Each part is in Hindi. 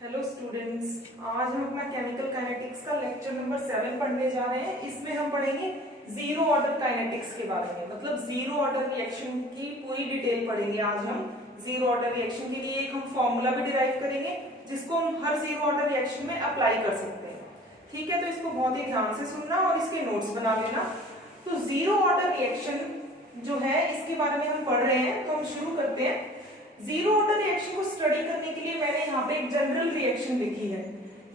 हेलो स्टूडेंट्स, आज हम अपना केमिकल काइनेटिक्स का लेक्चर नंबर 7 पढ़ने जा रहे हैं। इसमें हम पढ़ेंगे जीरो ऑर्डर काइनेटिक्स के बारे में, मतलब जीरो ऑर्डर रिएक्शन की पूरी डिटेल पढ़ेंगे। आज हम जीरो ऑर्डर रिएक्शन के लिए एक हम फॉर्मूला भी डिराइव करेंगे जिसको हम हर जीरो ऑर्डर रिएक्शन में अप्लाई कर सकते हैं। ठीक है, तो इसको बहुत ही ध्यान से सुनना और इसके नोट्स बना लेना। तो जीरो ऑर्डर रिएक्शन जो है इसके बारे में हम पढ़ रहे हैं, तो हम शुरू करते हैं। जीरो ऑर्डर रिएक्शन को स्टडी करने के लिए मैंने यहाँ पे एक जनरल रिएक्शन लिखी है।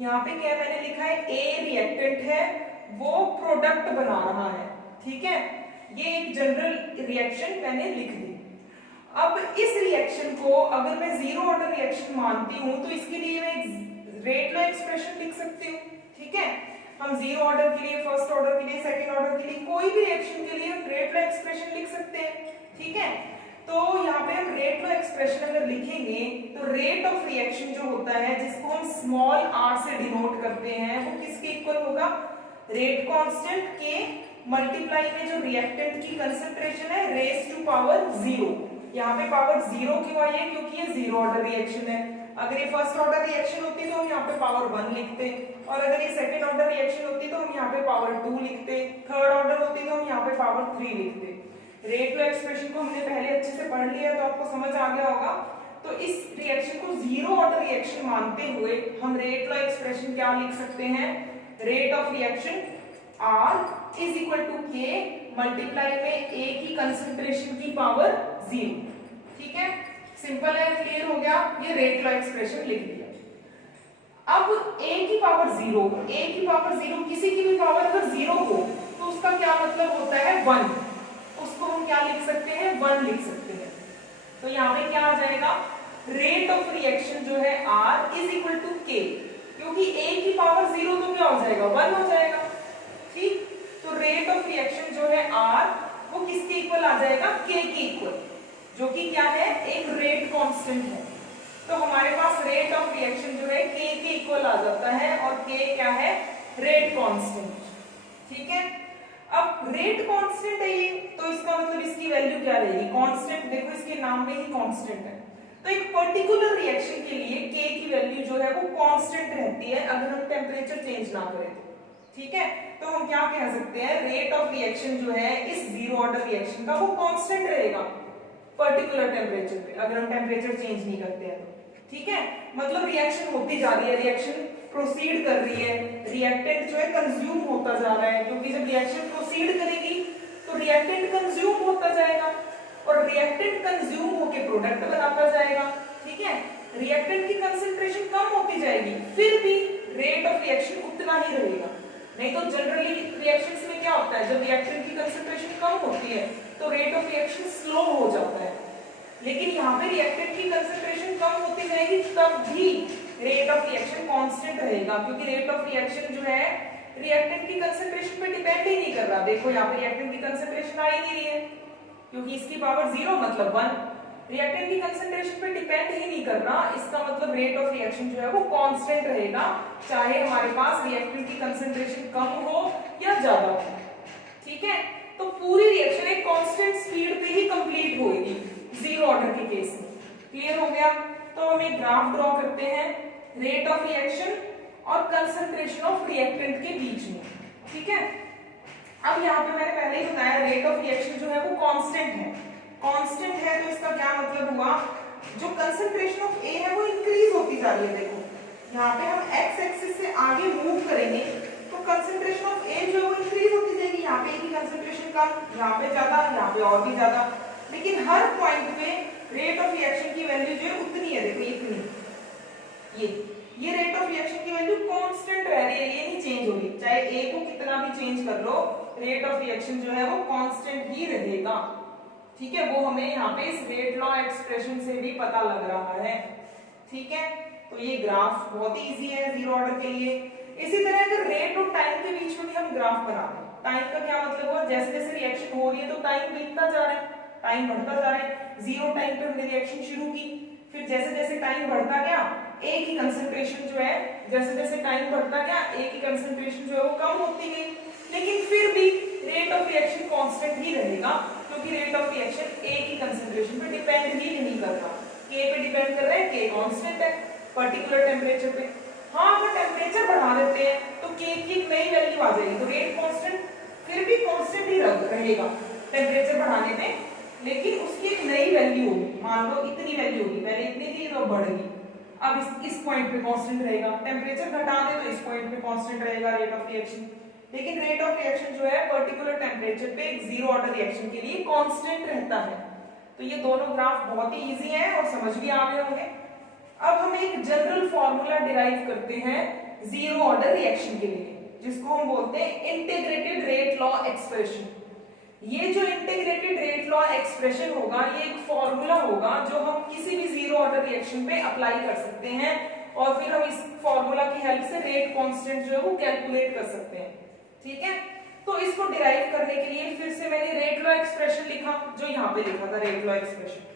यहाँ पे क्या मैंने लिखा है, ए रिएक्टेंट है, वो प्रोडक्ट बना रहा है। ठीक है, ये एक जनरल रिएक्शन मैंने लिख दी। अब इस रिएक्शन को अगर मैं जीरो ऑर्डर रिएक्शन मानती हूँ तो इसके लिए मैं रेट लॉ एक्सप्रेशन लिख सकती हूँ। ठीक है, हम जीरो ऑर्डर के लिए, फर्स्ट ऑर्डर के लिए, सेकेंड ऑर्डर के लिए, कोई भी रिएक्शन के लिए हम रेट लॉ एक्सप्रेशन लिख सकते हैं। ठीक है, तो यहाँ पे हम रेट लॉ एक्सप्रेशन अगर लिखेंगे तो रेट ऑफ रिएक्शन जो होता है, जिसको हम स्मॉल r से डिनोट करते हैं, वो किसके इक्वल होगा, रेट कांस्टेंट के मल्टीप्लाई में जो रिएक्टेंट की कंसंट्रेशन है रेज टू पावर 0। यहाँ पे पावर 0 क्यों आई है, क्योंकि ये जीरो ऑर्डर रिएक्शन है। अगर ये फर्स्ट ऑर्डर रिएक्शन होती तो हम यहाँ पे पावर 1 लिखते, और अगर ये सेकेंड ऑर्डर रिएक्शन होती तो हम यहाँ पे पावर 2 लिखते, थर्ड ऑर्डर होती तो हम यहाँ पे पावर 3 लिखते। रेट लॉ एक्सप्रेशन को हमने पहले अच्छे से पढ़ लिया तो आपको समझ आ गया होगा। तो इस रिएक्शन को जीरो ऑर्डर रिएक्शन मानते हुए हम रेट लॉ एक्सप्रेशन क्या लिख सकते हैं, rate of reaction R is equal to K multiply में A की कंसंट्रेशन की पावर 0। ठीक है, सिंपल है, क्लियर हो गया। ये रेट लॉ एक्सप्रेशन लिख दिया। अब A की पावर 0, A की पावर 0, किसी की भी पावर अगर 0 हो तो उसका क्या मतलब होता है, 1। उसको हम क्या लिख सकते हैं, 1 लिख सकते हैं। तो यहाँ पे क्या आ जाएगा, रेट ऑफ रिएक्शन जो है R इज इक्वल टू के, क्योंकि A की पावर 0 तो क्या हो जाएगा, 1 हो जाएगा। ठीक, तो रेट ऑफ रिएक्शन जो है R वो किसके इक्वल आ जाएगा, K के इक्वल, जो कि क्या है, एक रेट कांस्टेंट है। तो हमारे पास रेट ऑफ रिएक्शन जो है K के इक्वल आ जाता है, और K क्या है, रेट कांस्टेंट। ठीक है, अब रेट कांस्टेंट है ये, तो इसका मतलब इसकी वैल्यू क्या रहेगी, कांस्टेंट। देखो इसके नाम में ही कांस्टेंट है, तो एक पर्टिकुलर रिएक्शन के लिए K की वैल्यू जो है वो कांस्टेंट रहती है अगर हम टेम्परेचर चेंज ना करें तो। ठीक है, तो हम क्या कह सकते हैं, रेट ऑफ रिएक्शन जो है इस जीरो ऑर्डर रिएक्शन का वो कांस्टेंट रहेगा पर्टिकुलर टेम्परेचर पे, अगर हम टेम्परेचर चेंज नहीं करते हैं तो। ठीक है, मतलब रिएक्शन होती जा रही है, रिएक्शन प्रोसीड कर रही है, रिएक्टेंट जो है कंज्यूम होता जा रहा है, क्योंकि जब रिएक्शन प्रोसीड करेगी तो रिएक्टेंट कंज्यूम होता जाएगा, और रिएक्टेंट कंज्यूम होकर प्रोडक्ट बनाता जाएगा। ठीक है, रिएक्टेंट की कंसंट्रेशन कम होती जाएगी, फिर भी रेट ऑफ रिएक्शन उतना ही रहेगा। नहीं तो जनरली रिएक्शंस में क्या होता है, जब रिएक्टेंट की कंसंट्रेशन कम होती है तो रेट ऑफ रिएक्शन स्लो हो जाता है, लेकिन यहाँ पे रिएक्टेंट की कंसंट्रेशन कम होती जाएगी तब भी रेट ऑफ रिएक्शन कांस्टेंट रहेगा, क्योंकि रेट ऑफ रिएक्शन जो है रिएक्टेंट की कंसंट्रेशन पे डिपेंड ही नहीं कर रहा। देखो यहाँ पे रिएक्टेंट की कंसंट्रेशन आ ही नहीं रही है, क्योंकि इसकी पावर 0 मतलब 1, रिएक्टेंट की कंसंट्रेशन पे डिपेंड ही नहीं कर रहा। इसका मतलब रेट ऑफ रिएक्शन जो है वो कांस्टेंट रहेगा, चाहे हमारे पास रिएक्टेंट की कंसंट्रेशन कम हो या ज्यादा हो। ठीक है, तो पूरी रिएक्शन एक कांस्टेंट स्पीड पे ही कंप्लीट होगी जीरो ऑर्डर के केस में। क्लियर हो गया, तो हम एक ग्राफ ड्रॉ करते हैं रेट ऑफ रिएक्शन और कंसंट्रेशन ऑफ रिएक्टेंट के बीच में। ठीक है, अब यहाँ पे मैंने पहले ही बताया रेट ऑफ रिएक्शन जो है वो कांस्टेंट है। कांस्टेंट है तो इसका क्या मतलब हुआ, जो कंसंट्रेशन ऑफ A है वो इंक्रीज होती जा रही है। देखो यहाँ पे हम एक्स एक्सिस से आगे मूव करेंगे तो कंसंट्रेशन ऑफ A जो है वो इंक्रीज होती जाएगी। यहाँ पे A की कंसंट्रेशन कम, यहाँ पे ज्यादा, यहाँ पे और भी ज्यादा, लेकिन हर पॉइंट पे रेट ऑफ रिएक्शन की वैल्यू जो है उतनी है। देखो इतनी, ये रेट ऑफ रिएक्शन की वैल्यू कांस्टेंट रह रही है, ये नहीं चेंज होगी, चाहे A को कितना भी चेंज कर लो, रेट ऑफ रिएक्शन जो है वो कांस्टेंट ही रहेगा। ठीक है, वो हमें यहाँ पे इस रेट लॉ एक्सप्रेशन से भी पता लग रहा है। ठीक है, तो ये ग्राफ बहुत ही इजी है जीरो ऑर्डर के लिए। इसी तरह अगर रेट और टाइम के बीच में भी हम ग्राफ बना दें, टाइम का क्या मतलब हुआ, जैसे जैसे रिएक्शन हो रही है तो टाइम बीतता जा रहा है, टाइम बढ़ता जा रहा है। जीरो टाइम पे हमने रिएक्शन शुरू की, फिर जैसे जैसे टाइम बढ़ता गया A की कंसंट्रेशन जो है, जैसे जैसे टाइम बढ़ता गया A की कंसंट्रेशन जो है वो कम होती गई, लेकिन फिर भी रेट ऑफ रिएक्शन कांस्टेंट ही रहेगा, क्योंकि रेट ऑफ रिएक्शन A की कंसंट्रेशन पे डिपेंड ही नहीं कर रहा, K पे डिपेंड कर रहा है, K कांस्टेंट है। पर्टिकुलर टेम्परेचर पे। हाँ अगर टेम्परेचर बढ़ा देते हैं तो K की एक नई वैल्यू आ जाएगी, तो रेट कांस्टेंट फिर भी कांस्टेंट ही रहेगा टेम्परेचर बढ़ाने में, लेकिन उसकी एक नई वैल्यू होगी, मान लो इतनी वैल्यू होगी, पहले इतनी थी तो बढ़ेगी, अब इस पॉइंट पे कांस्टेंट रहेगा। टेम्परेचर घटा दे तो इस पॉइंट पे कांस्टेंट रहेगा रेट ऑफ रिएक्शन, लेकिन रेट ऑफ रिएक्शन जो है पर्टिकुलर टेम्परेचर पे एक जीरो ऑर्डर रिएक्शन के लिए कांस्टेंट रहता है। तो ये दोनों ग्राफ बहुत ही इजी हैं और समझ भी आ गए होंगे। अब हम एक जनरल फॉर्मूला डिराइव करते हैं जीरो ऑर्डर रिएक्शन के लिए, जिसको हम बोलते हैं इंटीग्रेटेड रेट लॉ एक्सप्रेशन। ये जो इंटीग्रेटेड रेट लॉ एक्सप्रेशन होगा ये एक फॉर्मूला होगा जो हम किसी भी जीरो ऑर्डर रिएक्शन पे अप्लाई कर सकते हैं, और फिर हम इस फॉर्मूला की हेल्प से रेट कांस्टेंट जो है वो कैलकुलेट कर सकते हैं। ठीक है, तो इसको डिराइव करने के लिए फिर से मैंने रेट लॉ एक्सप्रेशन लिखा, जो यहाँ पे लिखा था rate law expression.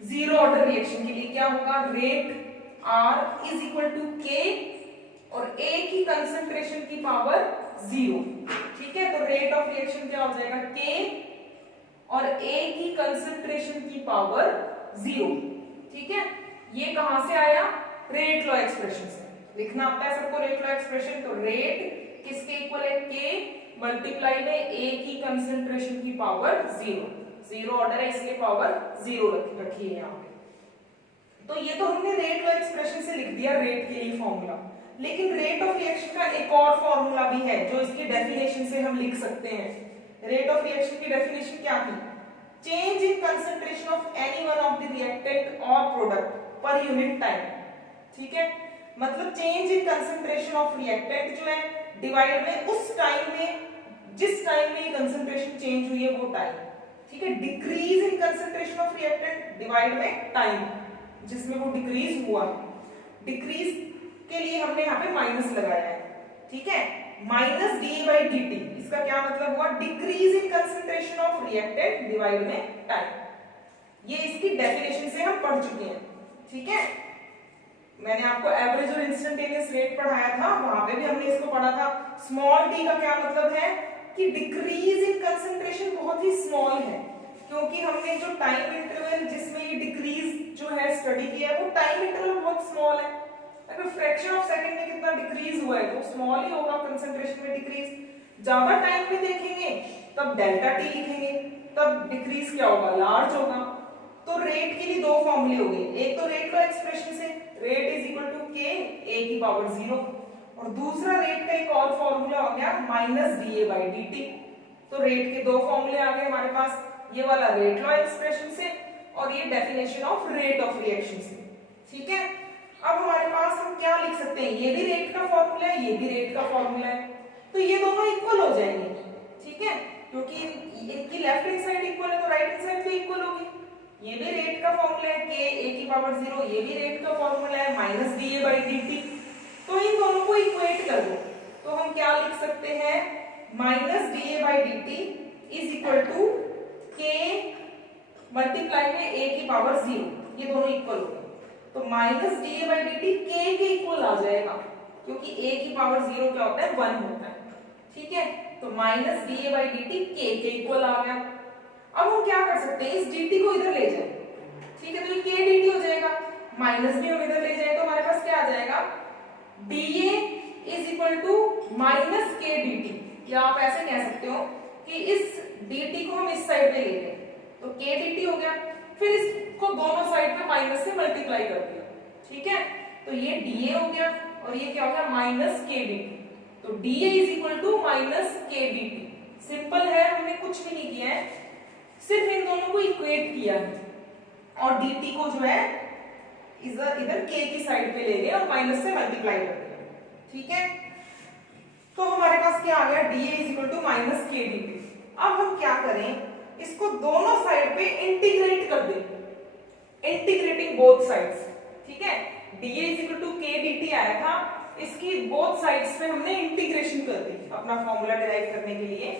Zero order reaction के लिए क्या होगा, rate R is equal to K और A की कंसंट्रेशन की पावर 0। ठीक है, तो रेट ऑफ रिएक्शन क्या हो जाएगा, K और A की कंसंट्रेशन की पावर 0। ठीक है, ये कहां से आया, रेट लॉ एक्सप्रेशन से। लिखना आता है सबको रेट लॉ एक्सप्रेशन, तो रेट किसके इक्वल है, K मल्टीप्लाई में A की कंसंट्रेशन की पावर 0। जीरो ऑर्डर है इसलिए पावर 0 रखी है यहाँ पे। तो ये तो हमने रेट लॉ एक्सप्रेशन से लिख दिया रेट के लिए फॉर्मूला, लेकिन रेट ऑफ रिएक्शन का एक और फॉर्मूला भी है जो इसकी डेफिनेशन से हम लिख सकते हैं। रेट ऑफ रिएक्शन की डेफिनेशन क्या थी, change in concentration of any one of the reactant और प्रोडक्ट पर यूनिट टाइम। ठीक है, मतलब change in concentration of reactant जो है डिवाइड में उस टाइम में जिस टाइम में कंसंट्रेशन चेंज हुई है वो टाइम। ठीक है, decrease in concentration of reactant divide में टाइम जिसमें वो डिक्रीज हुआ। डिक्रीज के लिए हमने यहाँ पे माइनस लगाया है। ठीक है, माइनस dA/dt, इसका क्या मतलब हुआ, decrease in concentration of reactant divide में टाइम। ये इसकी डेफिनेशन से हम पढ़ चुके हैं। ठीक है, मैंने आपको एवरेज और इंस्टेंटेनियस रेट पढ़ाया था, वहां पे भी हमने इसको पढ़ा था। स्मॉल डी का क्या मतलब है कि डिक्रीज इन कंसंट्रेशन बहुत ही स्मॉल है, क्योंकि हमने जो टाइम इंटरवल जिसमें ये डिक्रीज जो है स्टडी किया है वो टाइम इंटरवल बहुत स्मॉल है। अगर फ्रैक्शन ऑफ सेकंड में कितना डिक्रीज हुआ है तो स्मॉल ही होगा कंसंट्रेशन में डिक्रीज। ज्यादा टाइम में देखेंगे तब डेल्टा टी लिखेंगे, तब डिक्रीज क्या होगा, लार्ज होगा। तो रेट के लिए दो फॉर्मूले हो गए, एक तो रेट लॉ एक्सप्रेशन से rate is equal to K A की पावर 0, और दूसरा रेट का एक और फॉर्मूला हो गया माइनस dA/dt। तो रेट के दो फॉर्मूले आ गए हमारे पास, ये वाला रेट लॉ एक्सप्रेशन से और ये definition of rate of reaction से। ठीक है, अब हमारे पास हम क्या लिख सकते हैं, ये भी रेट का फॉर्मूला है, ये भी रेट का फॉर्मूला है, तो ये दोनों इक्वल हो जाएंगे। ठीक है, क्योंकि इनकी लेफ्ट हैंड साइड इक्वल है तो राइट हैंड साइड भी इक्वल होगी। ये भी रेट का फॉर्मूला है K A की पावर 0, ये भी रेट का फॉर्मूला है माइनस dA/dt। तो इन दोनों को इक्वेट कर दो तो हम क्या लिख सकते हैं, minus dA/dt is equal to K multiply में A की पावर 0, ये दोनों इक्वल हो गए। तो माइनस dA/dt K के इक्वल आ जाएगा, क्योंकि A की पावर 0 क्या होता है, 1 होता है। ठीक है, तो माइनस dA/dt K के इक्वल आ गया। अब हम क्या कर सकते हैं, इस dt को इधर ले जाए। ठीक है, तो ये K dt हो जाएगा, माइनस भी हम इधर ले जाए तो हमारे पास क्या आ जाएगा, dA is equal to minus K dt, या आप ऐसे कह सकते हो कि इस dt को हम इस साइड पे ले लें तो K dt हो गया, फिर इसको दोनों साइड पे माइनस से मल्टीप्लाई कर दिया। ठीक है, तो ये dA हो गया और ये क्या हो गया, माइनस K dt। तो dA is equal to minus K dt। Simple है, हमने कुछ भी नहीं किया है, सिर्फ इन दोनों को इक्वेट किया है और dt को जो है इधर K की साइड पे ले लिया और माइनस से मल्टीप्लाई कर दिया। ठीक है, तो हमारे पास क्या आ गया, dA is equal to minus K dt। अब हम क्या करें, इसको दोनों साइड पे इंटीग्रेट कर दें, इंटीग्रेटिंग बोथ साइड्स। ठीक है, dA is equal to K dt आया था, इसकी बोथ साइड्स पे हमने इंटीग्रेशन कर दी अपना फॉर्मूला डिराइव करने के लिए,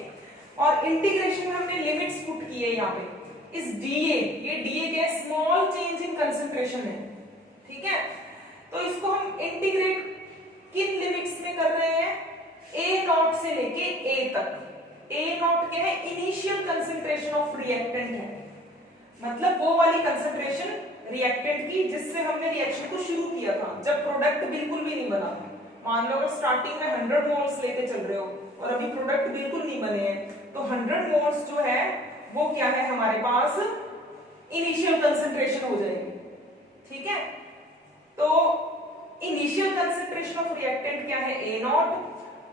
और इंटीग्रेशन में हमने लिमिट्स पुट की है यहाँ पे। इस dA, ये dA क्या है, स्मॉल चेंज इन कंसंट्रेशन है। ठीक है, तो इसको हम इंटीग्रेट किन लिमिट्स में कर रहे हैं, A0 से लेके A तक। A0 क्या है, इनिशियल कंसंट्रेशन ऑफ रिएक्टेंट है, मतलब वो वाली कंसंट्रेशन रिएक्टेंट की जिससे हमने रिएक्शन को शुरू किया था, जब प्रोडक्ट बिल्कुल भी नहीं बना था। मान लो अगर स्टार्टिंग में 100 मोल्स लेके चल रहे हो और अभी प्रोडक्ट बिल्कुल नहीं बने हैं, तो 100 मोल्स जो है वो क्या है हमारे पास इनिशियल कंसंट्रेशन हो जाएगी। ठीक है, तो इनिशियल कंसंट्रेशन ऑफ रिएक्टेंट क्या है, ए नॉट,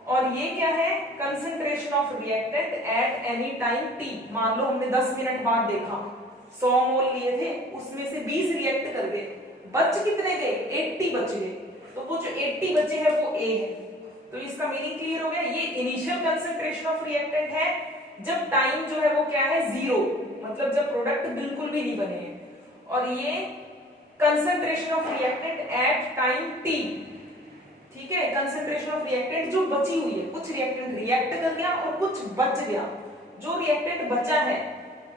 और ये क्या है concentration of reactant at any time T. मान लो हमने 10 मिनट बाद देखा 100 मोल लिए थे, उसमें से 20 रिएक्ट कर गए, बच कितने गए, 80 बच गए, तो वो जो 80 बचे हैं वो ए है। तो इसका मीनिंग क्लियर हो गया, ये इनिशियल कंसंट्रेशन ऑफ रिएक्टेंट है जब टाइम जो है वो क्या है 0, मतलब जब प्रोडक्ट बिल्कुल भी नहीं बने हैं, और ये concentration of reactant at time T. ठीक है, कंसंट्रेशन ऑफ रिएक्टेंट जो बची हुई है, कुछ रिएक्टेंट रिएक्ट कर गया और कुछ बच गया, जो रिएक्टेंट बचा है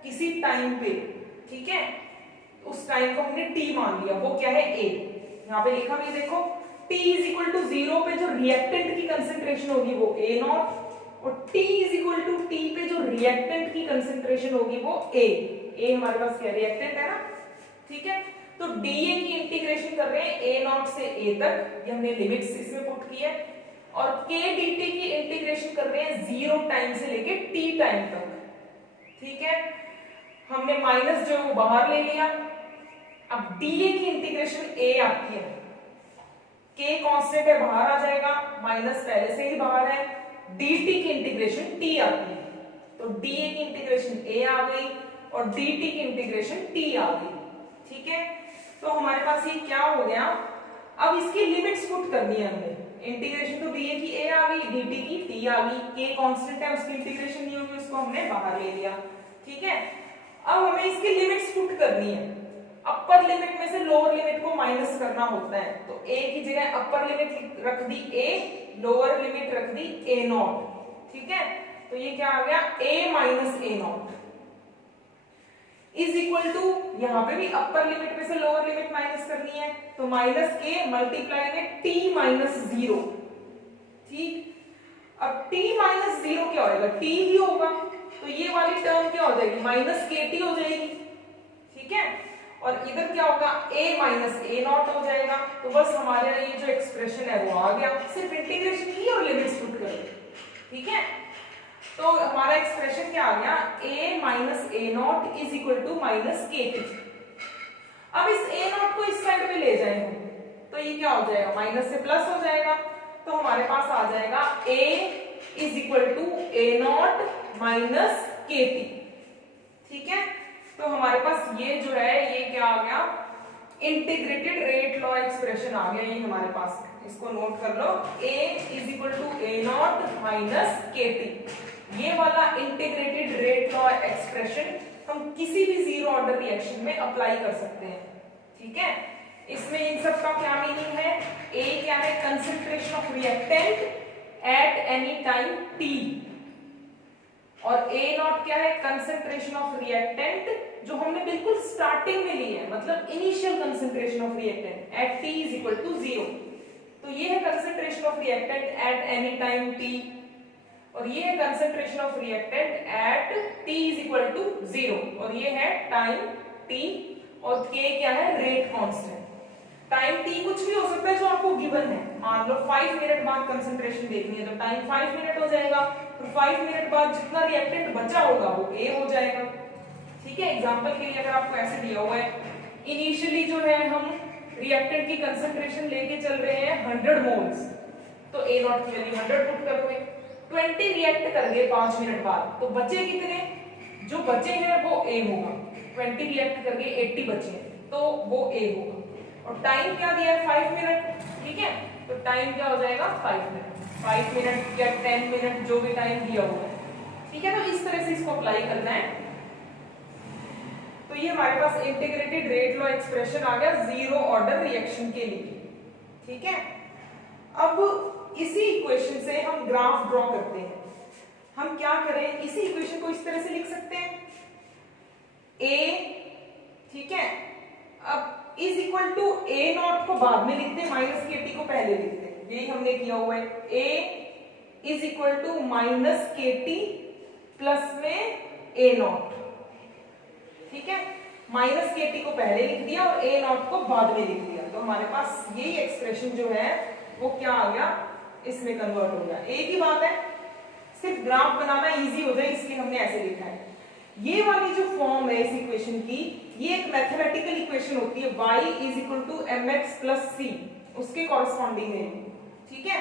किसी टाइम पे, ठीक है, उस टाइम को हमने टी मान लिया, वो क्या है ए। यहाँ पे लिखा भी देखो, t इज इक्वल टू 0 पे जो रिएक्टेंट की कंसंट्रेशन होगी वो ए नॉट, और t is equal to T पे जो रिएक्टेंट की कंसंट्रेशन होगी वो ए हमारे पास क्या रिएक्टेंट है ना। ठीक है, तो डीए की इंटीग्रेशन कर रहे हैं ए नॉट से ए तक, ये हमने लिमिट्स इसमें पुट की है, और के डीटी की इंटीग्रेशन कर रहे हैं 0 टाइम से लेके टी टाइम तक। ठीक है, हमने माइनस जो वो बाहर ले लिया, अब डीए की इंटीग्रेशन ए आती है, के कांस्टेंट है बाहर आ जाएगा, माइनस पहले से ही बाहर है, dt की इंटीग्रेशन t आती है, तो dA की इंटीग्रेशन a आ गई और dt की इंटीग्रेशन t आ गई। ठीक है, तो हमारे पास ये क्या हो गया, अब इसकी लिमिट्स पुट करनी है हमने, इंटीग्रेशन तो dA की a आ गई, dt की t आ गई, k कांस्टेंट है उसकी इंटीग्रेशन नहीं होगी, उसको हमने बाहर ले लिया। ठीक है, अब हमें इसकी लिमिट्स पुट करनी है, अपर लिमिट में से लोअर लिमिट को माइनस करना होता है, तो a की जगह अपर लिमिट रख दी a, लोअर लिमिट रख दी a नॉट। ठीक है, तो ये क्या आ गया a minus a naught is equal to, यहां पे भी अपर लिमिट में से लोअर लिमिट माइनस करनी है, तो माइनस के मल्टीप्लाई में t माइनस 0। ठीक, अब t माइनस 0 क्या होगा, t ही होगा, तो ये वाली टर्म क्या हो जाएगी, माइनस kt हो जाएगी। ठीक है, और इधर क्या होगा a माइनस a नॉट हो जाएगा, तो बस हमारे ये जो एक्सप्रेशन है वो आ गया, सिर्फ इंटीग्रेशन की और लिमिट्स पुट कर। ठीक है, तो हमारा एक्सप्रेशन क्या आ गया, a minus a naught is equal to minus kt। अब इस a नॉट को इस साइड में ले जाए तो ये क्या हो जाएगा, माइनस से प्लस हो जाएगा, तो हमारे पास आ जाएगा a is equal to a naught minus kt। ठीक है, तो हमारे पास ये जो है ये क्या आ गया, इंटीग्रेटेड रेट लॉ एक्सप्रेशन आ गया, ये हमारे पास, इसको नोट कर लो, a is equal to a naught minus kt। ये वाला इंटीग्रेटेड रेट लॉ एक्सप्रेशन हम किसी भी जीरो ऑर्डर रिएक्शन में अप्लाई कर सकते हैं। ठीक है, इसमें इन सब का क्या मीनिंग है, a क्या है concentration of reactant at any time t, और a नॉट क्या है कंसंट्रेशन ऑफ रिएक्टेंट जो हमने बिल्कुल स्टार्टिंग में ली है, मतलब initial concentration of reactant at t is equal to 0। तो ये है concentration of reactant at any time t, और ये है concentration of reactant at t is equal to 0, और ये है टाइम t, और k क्या है रेट कांस्टेंट। टाइम t कुछ भी हो सकता है जो आपको गिवन है, मान लो 5 मिनट बाद कंसंट्रेशन देखनी है तो टाइम 5 मिनट हो जाएगा, तो 5 मिनट बाद जितना रिएक्टेंट बचा होगा वो a हो जाएगा। ठीक है, एग्जांपल के लिए अगर आपको ऐसे दिया हुआ है, इनिशियली जो है हम रिएक्टेंट की कंसंट्रेशन लेके चल रहे हैं 100 मोल्स, तो a नॉट की वैल्यू 100 पुट करोगे, 20 रिएक्ट कर गए 5 मिनट बाद, तो बचे कितने, जो बचे हैं वो a होगा, 20 रिएक्ट कर गए 80 बचे तो वो a होगा, और टाइम क्या दिया है 5 मिनट। ठीक है, तो टाइम क्या हो जाएगा 5 मिनट या 10 मिनट जो भी टाइम दिया हुआ है। ठीक है, तो इस तरह से इसको अप्लाई करना है। तो ये हमारे पास इंटीग्रेटेड रेट लॉ एक्सप्रेशन आ गया जीरो ऑर्डर रिएक्शन के लिए। ठीक है, अब इसी इक्वेशन से हम ग्राफ ड्रॉ करते हैं। हम क्या करें, इसी इक्वेशन को इस तरह से लिख सकते हैं a, ठीक है, अब is equal to a naught को बाद में लिखते हैं, माइनस के टी को पहले लिखते हैं, यही हमने किया हुआ है। a is equal to minus K T plus में a नॉट। ठीक है, माइनस के टी को पहले लिख दिया और ए नॉट को बाद में लिख दिया, तो हमारे पास यही एक्सप्रेशन जो है वो क्या आ गया, इसमें कन्वर्ट हो गया। एक ही बात है, सिर्फ ग्राफ बनाना इजी हो जाए इसलिए हमने ऐसे लिखा है। ये वाली जो फॉर्म है इस इक्वेशन की, ये एक मैथमेटिकल इक्वेशन होती है, y is equal to mx plus c, उसके कॉरेस्पॉन्डिंग है, ठीक है।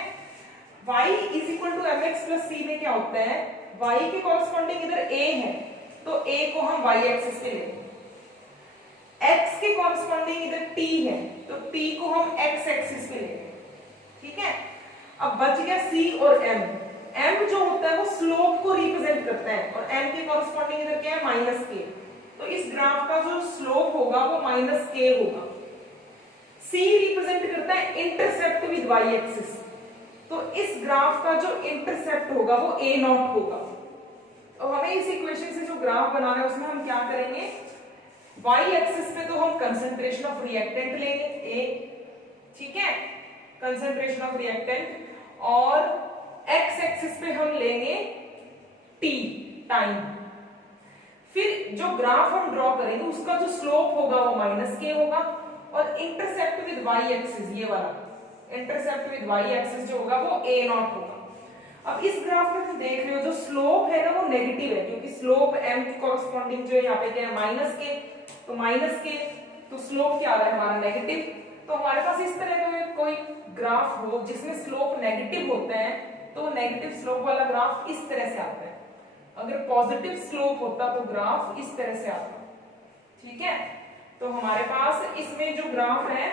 y is equal to mx plus c में क्या होता है, y के कॉरेस्पॉन्डिंग इधर a है तो a को हम y एक्सिस पे लेंगे, x के कॉरेस्पॉन्डिंग इधर t है तो t को हम x एक्सिस पे लेंगे, ठीक है। अब बच गया c और m, m जो होता है वो स्लोप को रिप्रेजेंट करता है और m के कॉरेस्पॉन्डिंग इधर क्या है, माइनस k, तो इस ग्राफ का जो स्लोप होगा वो माइनस k होगा। c रिप्रेजेंट करता है इंटरसेप्ट विद y एक्सिस, तो इस ग्राफ का जो इंटरसेप्ट होगा वो a नॉट होगा। तो हमें इस इक्वेशन से जो ग्राफ बनाना है उसमें हम क्या करेंगे, y एक्सिस पे तो हम कंसंट्रेशन ऑफ रिएक्टेंट लेंगे a, ठीक है, कंसंट्रेशन ऑफ रिएक्टेंट, और x एक्सिस पे हम लेंगे t, टाइम। फिर जो ग्राफ हम ड्रॉ करेंगे उसका जो स्लोप होगा वो माइनस के होगा, और इंटरसेप्ट विद y एक्सिस, ये वाला इंटरसेप्ट विद y एक्सिस जो होगा वो a नॉट होगा। अब इस ग्राफ में तुम देख रहे हो जो स्लोप है ना वो नेगेटिव है, क्योंकि स्लोप m के कॉरेस्पॉन्डिंग जो है यहाँ पे क्या है, माइनस के, तो माइनस के, तो स्लोप क्या आ रहा है हमारा, नेगेटिव। तो हमारे पास इस तरह का कोई ग्राफ हो जिसमें स्लोप नेगेटिव होता है तो वो नेगेटिव स्लोप वाला ग्राफ इस तरह से आता है, अगर पॉजिटिव स्लोप होता तो ग्राफ इस तरह से आता, ठीक है। तो हमारे पास इसमें जो ग्राफ है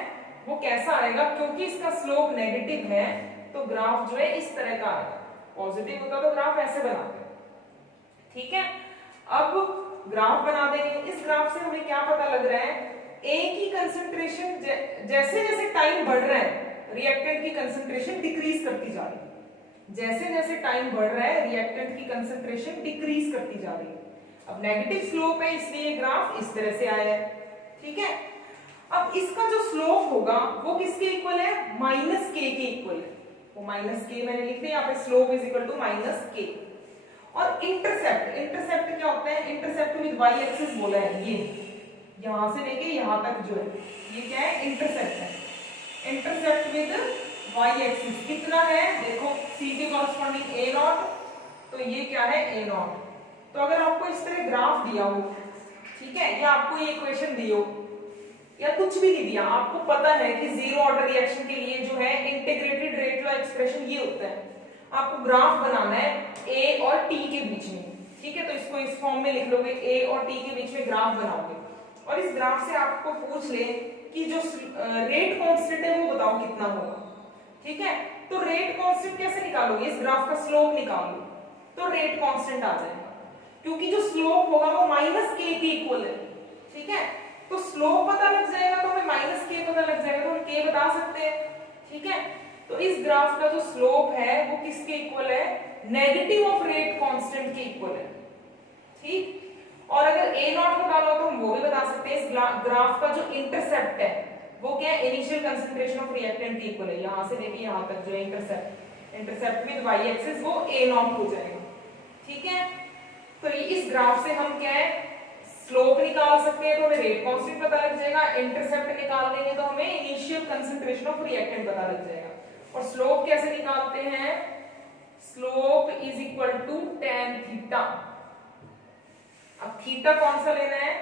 वो कैसा आएगा, क्योंकि इसका स्लोप नेगेटिव है तो ग्राफ जो है इस तरह का आएगा, पॉजिटिव होता तो ग्राफ ऐसे बनाते हैं, ठीक है। अब ग्राफ बना देंगे, इस ग्राफ से हमें क्या पता लग रहा है, A की कंसंट्रेशन जैसे जैसे टाइम बढ़ रहा है रिएक्टेंट की कंसंट्रेशन डिक्रीज करती जा रही है, जैसे जैसे टाइम बढ़ रहा है रिएक्टेंट की कंसंट्रेशन डिक्रीज करती जा रही है। अब नेगेटिव स्लोप है इसलिए ये ग्राफ इस तरह से आया है, ठीक है। अब इसका जो स्लोप होगा वो किसके इक्वल है, माइनस के इक्वल है, वो माइनस के मैंने लिख दिया यहाँ पे, slope is equal to minus K. और इंटरसेप्ट, इंटरसेप्ट क्या होता है, इंटरसेप्ट विद y एक्सिस बोला है, ये यहां से लेके यहां तक जो है ये क्या है, इंटरसेप्ट है, इंटरसेप्ट विद y एक्सिस कितना है, देखो c के कॉरेस्पॉन्डिंग a नॉट, तो ये क्या है a नॉट। तो अगर आपको इस तरह ग्राफ दिया हो, ठीक है, या आपको ये इक्वेशन दी हो या कुछ भी नहीं दिया, आपको पता है कि जीरो ऑर्डर रिएक्शन के लिए जो है इंटीग्रेटेड रेट का एक्सप्रेशन ये होता है, आपको ग्राफ बनाना है a और t के बीच में, ठीक है। तो इसको इस फॉर्म में लिख लोगे, a और t के बीच में ग्राफ बनाओगे, और इस ग्राफ से आपको पूछ ले कि जो रेट कांस्टेंट है वो बताओ कितना होगा, ठीक है। तो रेट कांस्टेंट कैसे निकालोगे, इस ग्राफ का स्लोप निकालो तो रेट कांस्टेंट आ जाएगा, क्योंकि जो स्लोप होगा वो माइनस के इक्वल है, ठीक है। तो स्लोप पता लग जाएगा तो हमें माइनस के पता लग जाएगा, तो हम के बता सकते हैं, ठीक है। तो इस ग्राफ का जो स्लोप है वो किसके इक्वल है, नेगेटिव ऑफ रेट कांस्टेंट के इक्वल है, ठीक। और अगर a नॉट निकालो तो हम वो भी बता सकते हैं, इस ग्राफ का जो इंटरसेप्ट है वो क्या है, इनिशियल कंसंट्रेशन ऑफ रिएक्टेंट के इक्वल है, यहां से लेके यहां तक जो है इंटरसेप्ट विद y एक्सिस वो a नॉट हो जाएगा, ठीक है। तो इस ग्राफ से हम क्या है, स्लोप निकाल सकते हैं तो हमें रेट कांस्टेंट पता लग जाएगा, इंटरसेप्ट निकाल लेंगे तो हमें इनिशियल कंसंट्रेशन ऑफ रिएक्टेंट पता लग जाएगा। और स्लोप कैसे निकालते हैं, slope is equal to tan theta. अब थीटा कौन सा लेना है,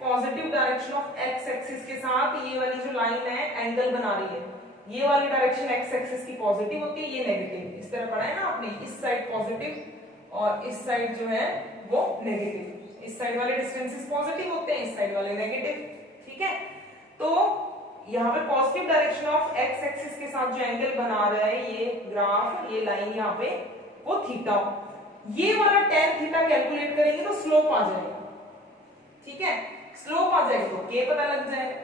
positive direction of X axis के साथ ये वाली जो लाइन है एंगल बना रही है, ये वाली डायरेक्शन एक्स एक्सिस की पॉजिटिव होती है, ये नेगेटिव, इस तरह पढ़ा है ना आपने, इस साइड पॉजिटिव और इस साइड जो है वो नेगेटिव, इस साइड वाले डिस्टेंसेस पॉजिटिव होते हैं, इस साइड वाले नेगेटिव, ठीक है। तो यहाँ पे positive direction of X axis के साथ जो एंगल बना रहा है ये ग्राफ, ये लाइन यहाँ पे वो थीटा, ये वाला tan थीटा कैलकुलेट करेंगे तो स्लोप आ जाएगा, ठीक है। स्लोप आ जाएगा तो k पता लग जाएगा,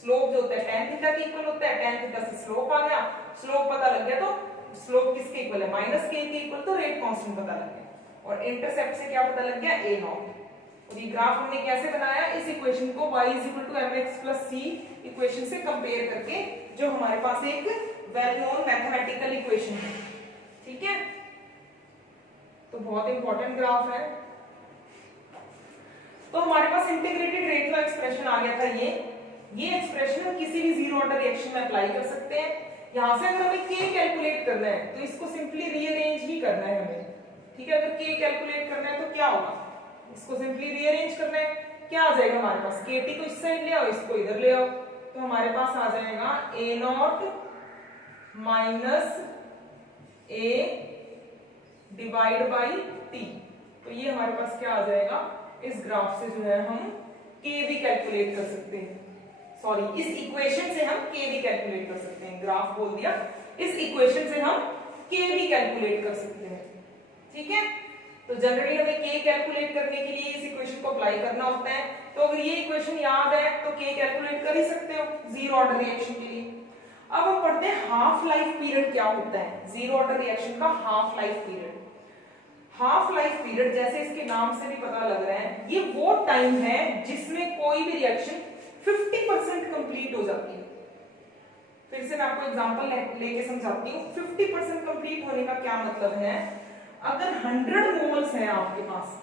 स्लोप जो होता है tan थीटा के इक्वल होता है, tan थीटा से स्लोप आ गया, स्लोप पता लग गया तो स्लोप किसके इक्वल है, माइनस के इक्वल, तो रेट कांस्टेंट पता लग गया, और इंटरसेप्ट से क्या पता लग गया, a नॉट। और ये ग्राफ हमने कैसे बनाया, इस इक्वेशन को y mx c इक्वेशन से कंपेयर करके, जो हमारे पास एक वेल नोन मैथमेटिकल इक्वेशन है, ठीक है। तो बहुत इंपॉर्टेंट ग्राफ है। तो हमारे पास इंटीग्रेटेड रेट का एक्सप्रेशन आ गया था ये एक्सप्रेशन हम किसी भी जीरो ऑर्डर रिएक्शन में अप्लाई कर सकते हैं। यहां से अगर हमें k कैलकुलेट करना है तो इसको सिंपली रीअरेंज ही करना है हमें, ठीक है। अगर k कैलकुलेट करना है तो क्या होगा, इसको सिंपली रीअरेंज करना है, क्या आ जाएगा हमारे पास, kt को इस साइड ले आओ, इसको इधर ले आओ, तो हमारे पास आ जाएगा a naught minus a divide by t। तो ये हमारे पास क्या आ जाएगा, इस ग्राफ से जो है हम k भी कैलकुलेट कर सकते हैं, सॉरी इस इक्वेशन से हम k भी कैलकुलेट कर सकते हैं, ग्राफ बोल दिया, इस इक्वेशन से हम k भी कैलकुलेट कर सकते हैं, ठीक है। तो जनरली हमें k कैलकुलेट करने के लिए इस इक्वेशन को अप्लाई करना होता है। तो अगर ये इक्वेशन याद है तो k कैलकुलेट कर ही सकते हो जीरो ऑर्डर रिएक्शन के लिए। अब हम पढ़ते हैं हाफ लाइफ पीरियड क्या होता है, जीरो ऑर्डर रिएक्शन का half life period. Half life period जैसे इसके नाम से भी पता लग रहा है, ये वो टाइम है जिसमें कोई भी रिएक्शन 50% कंप्लीट हो जाती है। फिर से मैं आपको एग्जांपल लेके समझाती हूँ। 50% कंप्लीट होने का क्या मतलब है, अगर 100 मोल्स हैं आपके पास,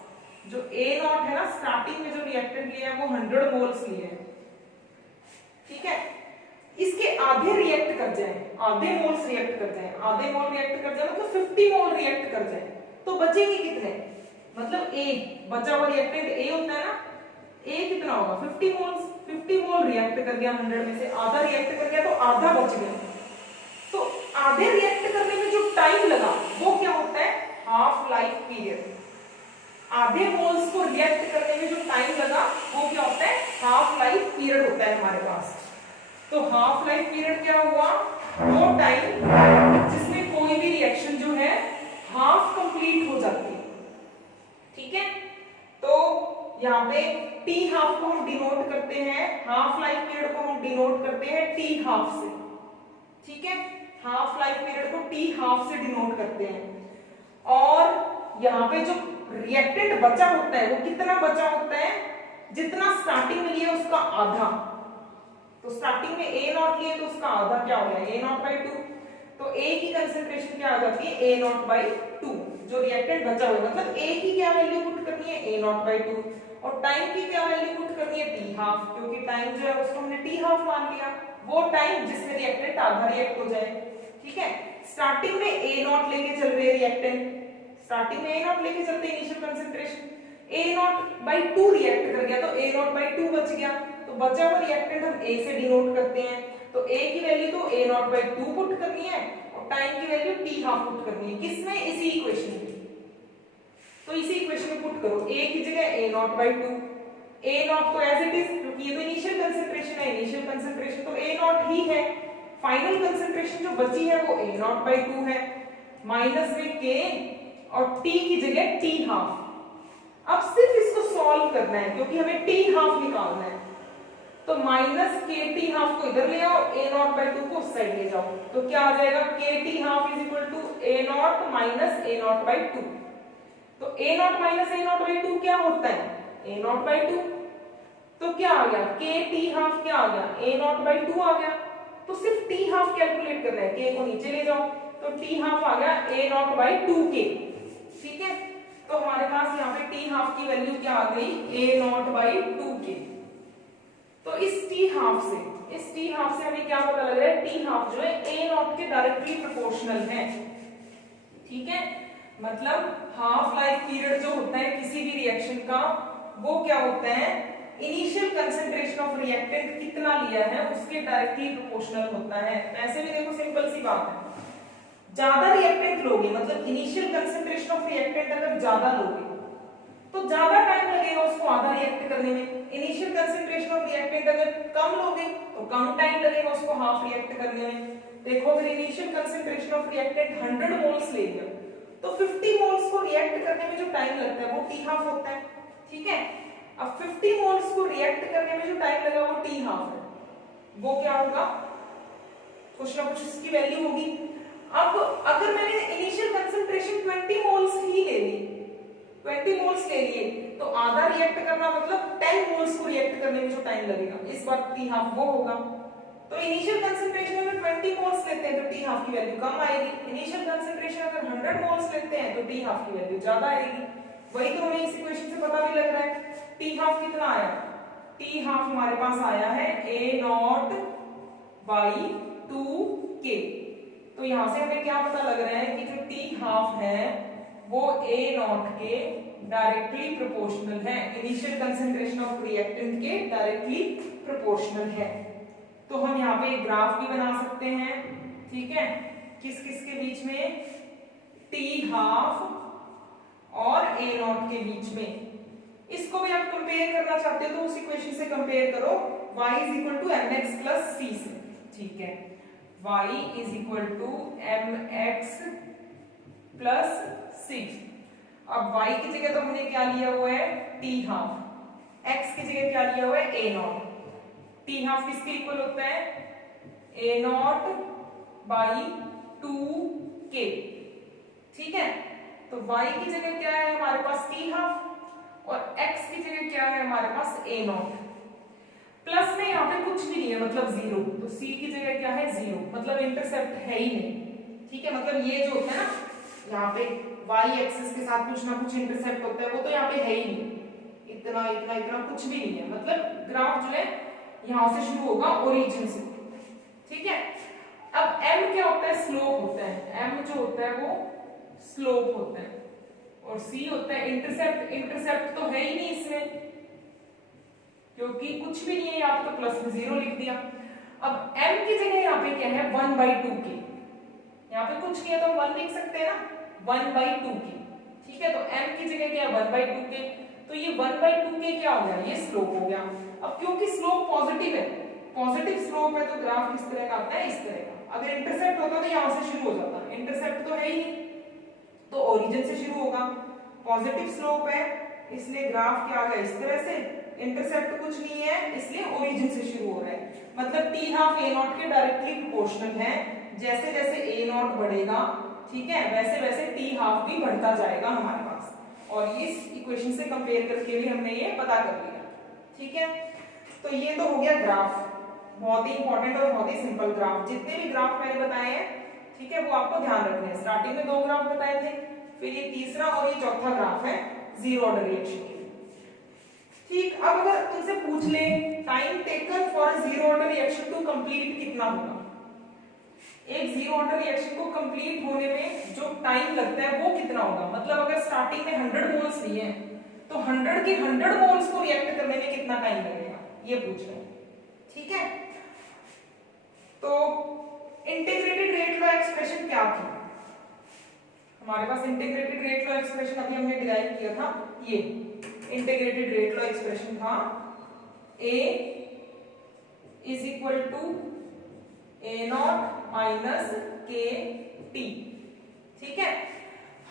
जो A नॉट है ना, स्टार्टिंग में जो रिएक्टेंट लिया है वो 100 मोल्स लिए हैं, ठीक है। इसके आधे रिएक्ट कर जाए, आधे मोल्स रिएक्ट कर जाए, आधे मोल रिएक्ट कर जाए मतलब 50 मोल रिएक्ट कर जाए, तो बचेंगे कितने, मतलब A बचा हुआ रिएक्टेंट A होता है ना, A कितना होगा 50 मोल्स, 50 मोल रिएक्ट कर गया 100 में से, आधा रिएक्ट कर गया तो आधा बच गया। तो आधे रिएक्ट करने में जो टाइम लगा वो क्या होता है, हाफ लाइफ पीरियड। आधे मोल्स को रिएक्ट करने में जो टाइम लगा वो क्या होता है, हाफ लाइफ पीरियड होता है हमारे पास। तो हाफ लाइफ पीरियड क्या हुआ, वो टाइम जिसमें कोई भी रिएक्शन जो है हाफ कंप्लीट हो जाती है, ठीक है। तो यहाँ पे टी हाफ को हम डिनोट करते हैं, हाफ लाइफ पीरियड को हम डिनोट करते हैं टी हाफ से, ठीक है। हाफ लाइफ पीरियड को टी हाफ से डिनोट करते हैं। और यहाँ पे जो रिएक्टेंट बचा होता है वो कितना बचा होता है, जितना स्टार्टिंग में लिया उसका आधा। तो स्टार्टिंग में A नॉट लिए तो उसका आधा क्या हो गया, A नॉट बाई 2। तो A की कंसेंट्रेशन क्या आ जाती है, A नॉट बाई 2। जो रिएक्टेंट बचा हुआ मतलब A की क्या वैल्यू पुट करनी है, A नॉट बाई 2, और टाइम की क्या वैल्यू पुट करनी है, टी हाफ, क्योंकि टाइम जो है उसको हमने टी हाफ मान लिया, वो टाइम जिसमें रिएक्टेंट आधा रिएक्ट हो जाए, ठीक है। स्टार्टिंग में A नॉट लेके चल रहे रिएक्टेंट, स्टार्टिंग में A नॉट लेके चलते initial concentration, A naught by 2 react कर गया तो A नॉट बाई 2 बच गया। तो बचा हुआ रिएक्टेंट हम A से डिनोट करते हैं, तो A की वैल्यू तो A नॉट बाई 2 पुट करनी है और टाइम की वैल्यू टी हाफ पुट करनी है, किसमें, इसी इक्वेशन में। तो इसी इक्वेशन में पुट करो, A की जगह A naught by 2, A not तो एज इट इज, क्योंकि ये तो इनिशियल कंसेंट्रेशन है, इनिशियल कंसेंट्रेशन तो A नॉट ही है, फाइनल कंसेंट्रेशन जो बची है वो A नॉट बाई 2 है, माइनस में K और T की जगह टी हाफ। अब सिर्फ इसको सॉल्व करना है क्योंकि हमें टी हाफ निकालना है, तो माइनस के टी हाफ को इधर ले आओ, A नॉट बाई 2 को उस साइड ले जाओ, तो क्या आ जाएगा, K T half is equal to A naught minus A naught by 2। तो A naught minus A naught by 2 क्या होता है, A नॉट बाई 2। तो क्या आ गया, के टी हाफ क्या आ गया, A नॉट बाई 2 आ गया। तो सिर्फ टी हाफ कैलकुलेट करना है, K को नीचे ले जाओ, तो टी हाफ आ गया A नॉट बाई 2K, ठीक है। तो हमारे पास यहाँ पे टी हाफ की वैल्यू क्या आ गई, A नॉट बाई 2K। तो इस टी हाफ से हमें क्या पता लग रहा है, टी हाफ जो है A नॉट के डायरेक्टली प्रोपोर्शनल है, ठीक है। मतलब हाफ लाइफ पीरियड जो होता है किसी भी रिएक्शन का वो क्या होता है, इनिशियल कंसेंट्रेशन ऑफ रिएक्टेंट कितना लिया है उसके डायरेक्टली प्रोपोर्शनल होता है। ऐसे भी देखो सिंपल सी बात है, ज्यादा रिएक्टेंट लोगे मतलब इनिशियल कंसेंट्रेशन ऑफ रिएक्टेंट अगर ज्यादा लोगे तो ज्यादा टाइम लगेगा उसको आधा रिएक्ट करने में। इनिशियल कंसेंट्रेशन ऑफ रिएक्टेंट अगर कम लोगे तो कम टाइम लगेगा उसको हाफ रिएक्ट करने में। देखो अगर initial concentration of reactant 100 moles ले लिया तो 50 मोल्स को रिएक्ट करने में जो टाइम लगता है वो टी हाफ होता है, ठीक है। अब 50 मोल्स को रिएक्ट करने में जो टाइम लगा वो टी हाफ है, वो क्या होगा, कुछ ना कुछ इसकी वैल्यू होगी। अब अगर मैंने इनिशियल कंसेंट्रेशन 20 मोल्स ही ले ली, 20 मोल्स ले लिए तो आधा रिएक्ट करना मतलब 10 मोल्स को रिएक्ट करने में जो टाइम लगेगा इस बार टी हाफ वो होगा। तो इनिशियल कंसेंट्रेशन में 20 मोल्स लेते हैं तो टी हाफ की वैल्यू कम आएगी, इनिशियल कंसेंट्रेशन अगर 100 मोल्स लेते हैं तो टी हाफ की वैल्यू ज्यादा आएगी। वही तो हमें इस इक्वेशन से पता भी लग रहा है। टी हाफ कितना आया, टी हाफ हमारे पास आया है ए नॉट बाई 2k। तो यहां से हमें क्या पता लग रहा है कि जो टी हाफ है वो ए नॉट के डायरेक्टली प्रोपोर्शनल है, इनिशियल कंसंट्रेशन ऑफ रिएक्टेंट के डायरेक्टली प्रोपोर्शनल है। तो हम यहाँ पे एक ग्राफ भी बना सकते हैं, ठीक है, किस किस के बीच में, टी हाफ और ए नॉट के बीच में। इसको भी आप कंपेयर करना चाहते हो तो उस इक्वेशन से कंपेयर करो, y is equal to M X plus C से, ठीक है, y is equal to M X plus C. अब y की जगह तो हमने क्या लिया हुआ है, टी हाफ, x की जगह क्या लिया हुआ है, ए नॉट। टी हाफ किसके इक्वल होता है, ए नॉट बाई 2k, ठीक है। तो y की जगह क्या है हमारे पास, टी हाफ, और x की जगह क्या है हमारे पास, ए नॉट। प्लस में यहाँ पे कुछ भी नहीं है, मतलब जीरो, तो c की जगह क्या है, जीरो, मतलब इंटरसेप्ट है ही नहीं, ठीक है। मतलब ये जो होता है ना, यहाँ पे y एक्सिस के साथ कुछ ना कुछ इंटरसेप्ट होता है, वो तो यहाँ पे है ही नहीं, इतना इतना इतना कुछ भी नहीं है। मतलब ग्राफ जो है यहाँ से शुरू होगा ओरिजिन से, ठीक है। अब m क्या होता है, स्लोप होता है, m जो होता है वो स्लोप होता है, और c होता है इंटरसेप्ट। इंटरसेप्ट तो है ही नहीं इसमें, क्योंकि कुछ भी नहीं है, यहाँ पे तो प्लस में जीरो लिख दिया। अब m की जगह यहाँ पे क्या है, 1/2k, यहाँ पे कुछ नहीं है तो 1 लिख सकते हैं ना, 1/2k, ठीक है। तो m की जगह क्या है, 1/2k, तो ये 1/2k क्या हो गया, ये स्लोप हो गया। अब क्योंकि स्लोप पॉजिटिव है, पॉजिटिव स्लोप है, तो ग्राफ किस तरह का आता है, इस तरह का। अगर इंटरसेप्ट होता तो यहाँ से शुरू हो जाता, इंटरसेप्ट तो है ही नहीं, तो ओरिजिन से शुरू होगा। पॉजिटिव स्लोप है इसलिए ग्राफ क्या आ गया, इस तरह से। इंटरसेप्ट कुछ नहीं है इसलिए ओरिजिन से शुरू हो रहा है, मतलब टी हाफ ए नॉट के डायरेक्टली प्रोपोर्शनल है। जैसे जैसे ए नॉट बढ़ेगा, ठीक है, वैसे वैसे टी हाफ भी बढ़ता जाएगा हमारे पास। और इस इक्वेशन से कंपेयर करके भी हमने ये पता कर लिया, ठीक है। तो ये तो हो गया ग्राफ, बहुत ही इंपॉर्टेंट और बहुत ही सिंपल ग्राफ। जितने भी ग्राफ मैंने बताए हैं, ठीक है, वो आपको ध्यान रखने हैं। स्टार्टिंग में 2 ग्राफ बताए थे, फिर ये तीसरा और ये चौथा ग्राफ है जीरो ऑर्डर रिएक्शन के लिए, ठीक। अब अगर तुमसे पूछ ले time taken for zero order reaction to complete कितना होगा, एक जीरो ऑर्डर रिएक्शन को कंप्लीट होने में जो टाइम लगता है वो कितना होगा। मतलब अगर स्टार्टिंग में 100 मोल्स लिए हैं तो 100 के 100 मोल्स को रिएक्ट करने में कितना टाइम लगेगा, ये पूछ रहे हैं, ठीक है। तो इंटीग्रेटेड रेट लॉ एक्सप्रेशन क्या थी हमारे पास, इंटीग्रेटेड रेट लॉ एक्सप्रेशन अभी हमने डिराइव किया था, ये इंटीग्रेटेड रेट लॉ एक्सप्रेशन था, A is equal to A naught minus K T, ठीक है।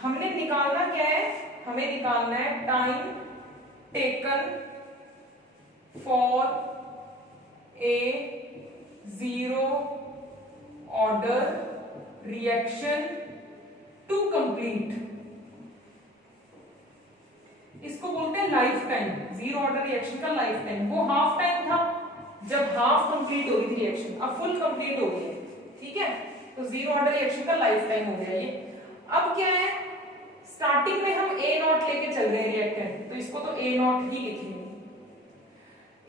हमने निकालना क्या है, हमें निकालना है time taken for A zero order reaction to complete. इसको बोलते हैं life time, zero order reaction का लाइफ टाइम। वो हाफ टाइम था जब हाफ कंप्लीट हो रही थी रिएक्शन, अब फुल कंप्लीट हो गई है, ठीक है। तो जीरो ऑर्डर रिएक्शन का लाइफ टाइम हो गया ये। अब क्या है, स्टार्टिंग में हम ए नॉट लेके चल रहे हैं रिएक्टेंट, तो इसको तो ए नॉट ही लिखेंगे।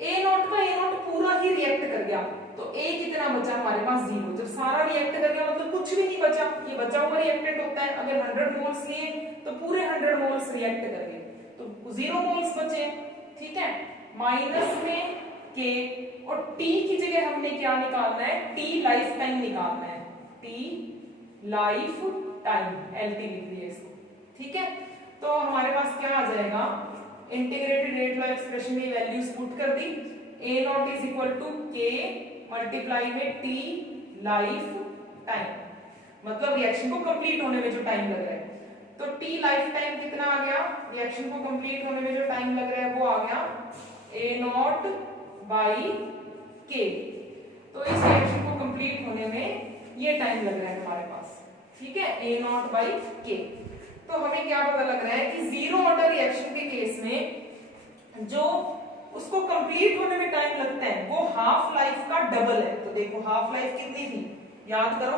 ए नॉट का ए नॉट पूरा ही रिएक्ट कर गया, तो ए कितना बचा हमारे पास, जीरो। जब सारा रिएक्ट कर गया मतलब कुछ भी नहीं बचा, ये बचा हुआ रिएक्टेंट होता है। अगर 100 मोल्स लिए तो पूरे 100 मोल्स रिएक्ट कर गए, तो 0 मोल्स बचे, ठीक है। माइनस में के, और टी की जगह हमने क्या निकालना है, टी लाइफ टाइम निकालना है, टी लाइफ टाइम, एलटी लिख दिया इसको, ठीक है। तो हमारे पास क्या आ जाएगा, इंटीग्रेटेड रेट लॉ एक्सप्रेशन में वैल्यूज पुट कर दी, ए not is equal to K multiply में टी लाइफ टाइम, मतलब रिएक्शन को कंप्लीट होने में जो टाइम लग रहा है। तो टी लाइफ टाइम कितना आ गया, रिएक्शन को कंप्लीट होने में जो टाइम लग रहा है वो आ गया ए नॉट बाई के। तो इस रिएक्शन को कंप्लीट होने में ये टाइम लग रहा है हमारे पास, ठीक है, ए नॉट बाई के। तो हमें क्या पता लग रहा है कि जीरो ऑर्डर रिएक्शन के केस में जो उसको कंप्लीट होने में टाइम लगता है वो हाफ लाइफ का डबल है। तो देखो हाफ लाइफ कितनी थी, याद करो,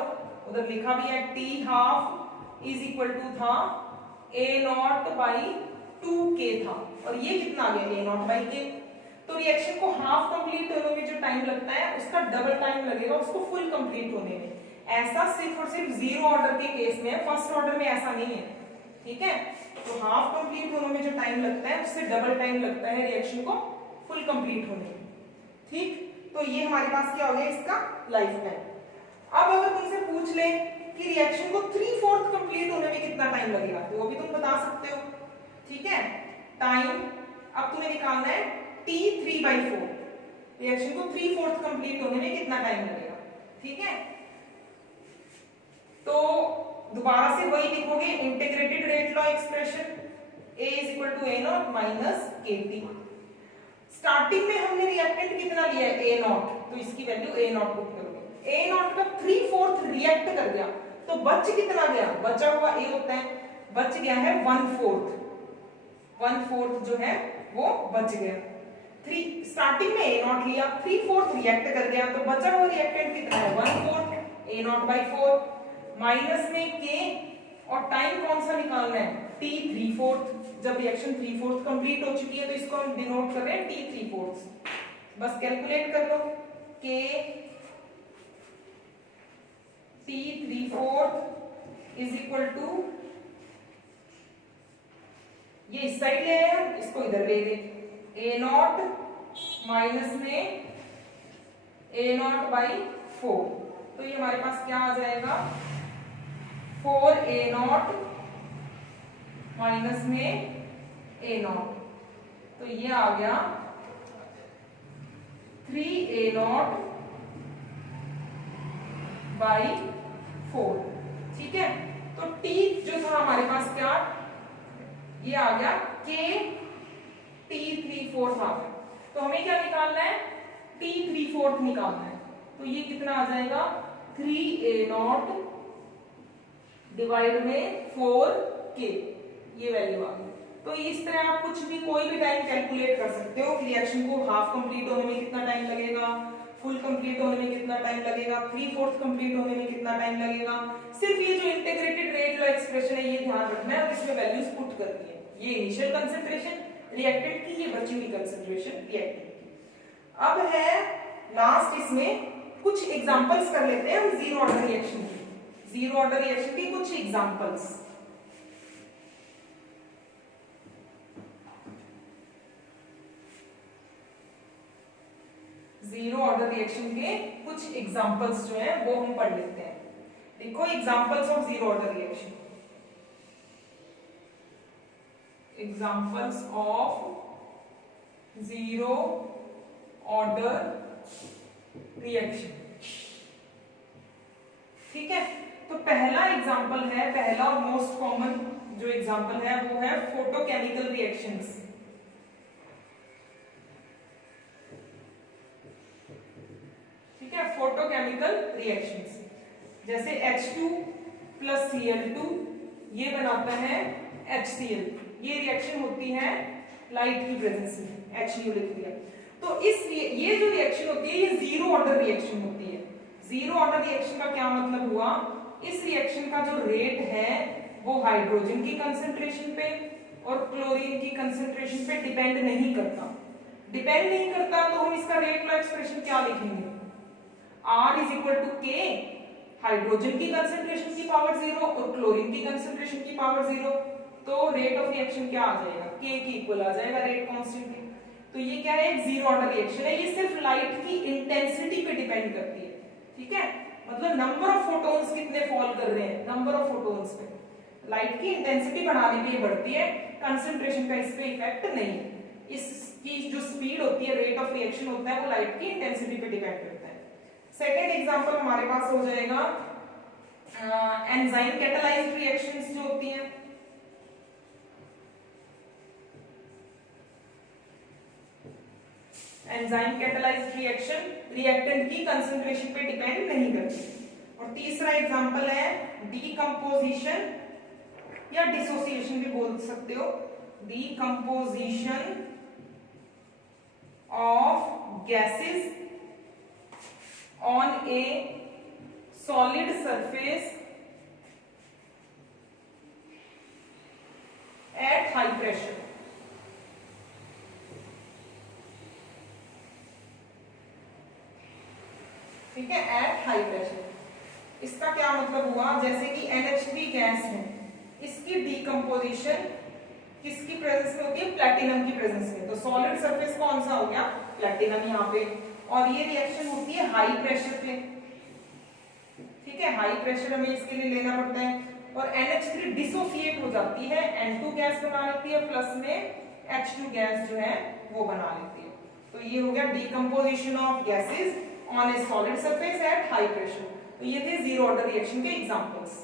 उधर लिखा भी है T half is equal to था ए नॉट बाई 2k था और ये कितना आ गया a0/k। तो रिएक्शन को हाफ कंप्लीट होने में जो टाइम लगता है उसका डबल टाइम लगेगा उसको फुल कंप्लीट होने में। ऐसा सिर्फ और सिर्फ जीरो ऑर्डर के केस में है, फर्स्ट ऑर्डर में ऐसा नहीं है, ठीक है। तो हाफ कंप्लीट होने में जो टाइम लगता है उससे डबल टाइम लगता है रिएक्शन को फुल कंप्लीट होने में, ठीक। तो ये हमारे पास क्या हो गया इसका लाइफ टाइम। अब अगर तुमसे पूछ ले कि रिएक्शन को 3/4 कंप्लीट होने में कितना टाइम लगेगा तो वो भी तुम बता सकते हो, ठीक है। टाइम अब तुम्हें निकालना है t3/4, रिएक्शन को 3/4 कंप्लीट होने में कितना टाइम लगेगा, ठीक है। तो दोबारा से वही लिखोगे integrated rate law expression A = a0 - kT। Starting में हमने रिएक्टेंट कितना लिया है a0, तो इसकी वैल्यू a0 पुट करोगे। a0 का 3/4 रिएक्ट कर गया तो बच कितना गया, बचा हुआ a होता है, बच गया है 1/4 जो है वो बच गया। स्टार्टिंग में a0 लिया, 3/4 रिएक्ट कर गया तो बचा हुआ रिएक्टेंट कितना है 1/4, a0/4 माइनस में k और टाइम कौन सा निकालना है t3/4। जब रिएक्शन 3/4 कंप्लीट हो चुकी है तो इसको हम डिनोट कर रहे हैं t3/4। बस कैलकुलेट कर लो k t3/4 = ये इस साइड ले आए हम, इसको इधर ले गए a0 माइनस में a0/4। तो ये हमारे पास क्या आ जाएगा 4a0 माइनस में a0, तो ये आ गया 3a0/4, ठीक है। तो t जो था हमारे पास क्या ये आ गया k t3/4 था, तो हमें क्या निकालना है t3/4 निकालना है। तो ये कितना आ जाएगा 3a0 डिवाइड में 4k, ये वैल्यू आ गई। तो इस तरह आप कुछ भी कोई भी टाइम कैलकुलेट कर सकते हो। रिएक्शन को हाफ कंप्लीट होने में कितना टाइम लगेगा, फुल कंप्लीट होने में कितना टाइम लगेगा, 3/4 कंप्लीट होने में कितना टाइम लगेगा। सिर्फ ये जो इंटीग्रेटेड रेट लॉ एक्सप्रेशन है ये ध्यान रखना है और इसमें वैल्यूज पुट करनी है। ये इनिशियल कंसंट्रेशन रिएक्टेंट की, ये बची हुई कंसंट्रेशन रिएक्टेंट की। अब है लास्ट, इसमें कुछ एग्जांपल्स कर लेते हैं हम जीरो ऑर्डर रिएक्शन की। जीरो ऑर्डर रिएक्शन की कुछ एग्जांपल्स। जीरो ऑर्डर रिएक्शन के कुछ एग्जांपल्स जो हैं वो हम पढ़ लेते हैं। देखो examples of zero order reaction. Examples of zero order reaction, ठीक है। तो पहला एग्जांपल है, पहला और मोस्ट कॉमन जो एग्जांपल है वो है फोटोकेमिकल रिएक्शंस। ठीक है, फोटोकेमिकल रिएक्शंस जैसे H2 + Cl2 ये बनाता है HCl। ये रिएक्शन होती है लाइट की प्रेजेंस में, HU लिख दिया। तो ये जो रिएक्शन होती है ये जीरो ऑर्डर रिएक्शन होती है। जीरो ऑर्डर रिएक्शन का क्या मतलब हुआ, इस रिएक्शन का जो रेट है वो हाइड्रोजन की कंसंट्रेशन पे और क्लोरीन की कंसंट्रेशन पे डिपेंड नहीं करता। डिपेंड नहीं करता तो हम इसका रेट लॉ एक्सप्रेशन क्या लिखेंगे, R = K, हाइड्रोजन की कंसंट्रेशन की पावर 0 और क्लोरीन की कंसंट्रेशन की पावर 0, तो रेट ऑफ रिएक्शन क्या आ जाएगा K की इक्वल आ जाएगा रेट कांस्टेंट के। तो ये क्या है, एक जीरो ऑर्डर रिएक्शन है। ये सिर्फ लाइट की इंटेंसिटी पे डिपेंड करती है, ठीक है। मतलब नंबर ऑफ फोटॉन्स कितने फॉल कर रहे हैं, नंबर ऑफ फोटॉन्स पे लाइट की इंटेंसिटी बढ़ाने पे ये बढ़ती है, कंसंट्रेशन का इस पे इफेक्ट नहीं है। इसकी जो स्पीड होती है, रेट ऑफ रिएक्शन होता है, वो लाइट की इंटेंसिटी पे डिपेंड करता है। सेकेंड एग्जांपल हमारे पास हो जाएगा एंजाइम कैटालाइज्ड रिएक्शंस जो होती हैं। एंजाइम कैटालाइज्ड रिएक्शन रिएक्टेंट की कंसंट्रेशन पे डिपेंड नहीं करती। और तीसरा एग्जांपल है डीकंपोजिशन या डिसोसिएशन भी बोल सकते हो, decomposition of gases on A solid surface at high pressure. ठीक है, एट हाई प्रेशर। इसका क्या मतलब हुआ, जैसे कि NH3 गैस है, इसकी डीकंपोजिशन किसकी प्रेजेंस में होती है, प्लैटिनम की प्रेजेंस में। तो सॉलिड सरफेस कौन सा हो गया, प्लैटिनम यहाँ पे, और ये रिएक्शन होती है हाई प्रेशर पे, ठीक है, हाई प्रेशर हमें इसके लिए लेना पड़ता है। और NH3 डिसोसिएट हो जाती है, N2 गैस बना लेती है, प्लस में H2 गैस जो है वो बना लेती है। तो ये हो गया decomposition of gases on A solid surface at high pressure. तो ये थे जीरो ऑर्डर रिएक्शन के एग्जांपल्स।